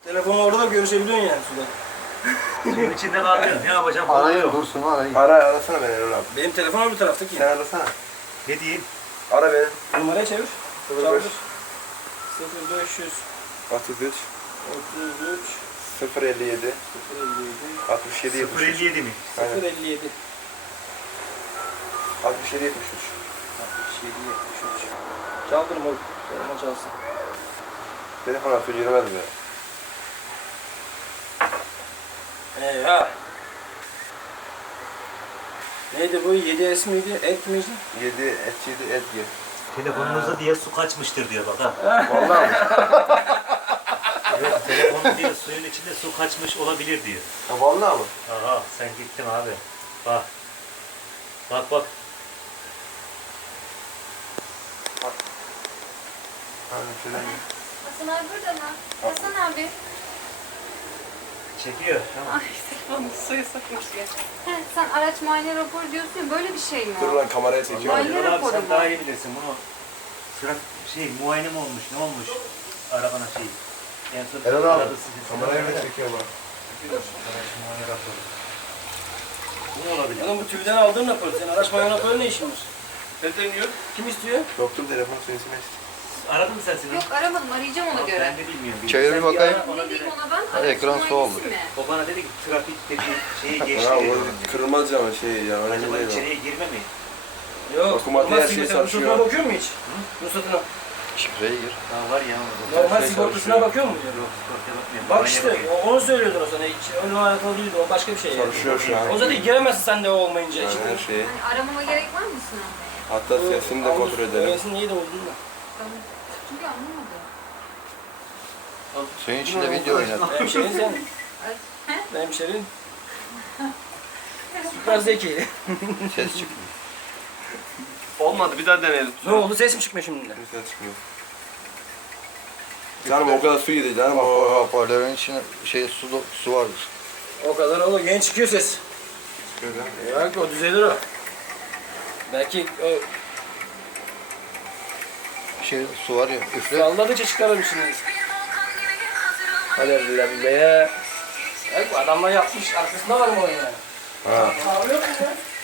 Telefonu orada görüşebiliyorsun yani suda. Suyun içinde kalmıyor. Ne yapacağım? Arayın Dursun arayın. Arasana beni Erol abi. Benim telefon öbür tarafta ki. Sen arasana. Ne diyeyim? Ara beni. Numarayı çevir. 05 Çaldır. 0500 33 33 057 057 67 73 057 mi? Aynen. 057 67 73. 67 73. Çaldır moruk. Telefon çalsın. Telefon atıyor girmez mi? Eyvah. Neydi bu? 7S miydi? Et miydi? 7 et 7 et ye. Telefonunuzda diye su kaçmıştır diyor bak ha. Vallahi mi? Evet, telefonun diyor suyun içinde su kaçmış olabilir diyor. Ha vallahi mı? Aha sen gittin abi. Bak. Bak bak. Hani şöyle Hasan abi burada mı? Hasan abi. Çekiyor. Tamam. Ay telefonu suya sokmuş ya. He, sen araç muayene raporu diyorsun ya, böyle bir şey mi Dur o? lan kameraya çekiyorum. Ay. Erol abi raporu sen mu? daha iyi bilirsin bunu. Sıra muayene mi olmuş ne olmuş? Arabana şey. En son Erol abi aradı sizi. kameraya da çekiyor bak. Araç muayene raporu. Bu ne olabilir? Oğlum bu TÜV'den aldığın rapor. Senin araç bayan raporu ne işin var? Nereden diyor? Kim istiyor? Doktor telefon suyunu istiyor. Aradın mı sen Sinan? Yok aramadım, arayacağım ona göre. Ben de bilmiyorum. Çevir bir Sen bakayım. ara, ona Ne diyeyim göre. ona ben? Hadi, Araç ekran su oldu. muayenesi mi? O bana dedi ki trafikteki şeyi geçti Ha dedi. o kırılmaz camı şey ya. Önemli Acaba değil o. içeriye girme mi? Yok. Otomatik normal her şey sigorta çalışıyor. ruhsatına bakıyor mu hiç? Ruhsatına. Şifreyi gir. Daha var ya. orada. Normal şey sigortasına çalışıyor. bakıyor mu? Yok sigortaya bakmıyorum. Bak Muayene işte bakıyorum. onu söylüyordun o sana. Hiç önüne alakalı değildi. O başka bir şey yani. Çalışıyor şu an. O zaten giremezsin sen de o olmayınca. Yani İşte her şeyi. Hani aramama gerek var mı Sinan Bey? Hatta sesini de kontrol edelim. Öylesinin niye de olduğunu. Tamam. Çünkü anlamadım. Suyun içinde video oynat. Hemşerin sen. Hemşerin. Süper zeki. Ses çıkmıyor. Olmadı bir daha deneyelim. Ne oldu? Ses mi çıkmıyor şimdi? Bir ses çıkmıyor. Canım o kadar su yedi canım. O O hoparlörün içine su vardır. O kadar o yeni çıkıyor ses. Şöyle. Yok o düzelir o. Belki o Su var ya üfle. salladıkça çıkarır şimdi. Hadi be. Bak adamlar yapmış arkasında var mı o yani? Ha. Ağlıyor mu ya?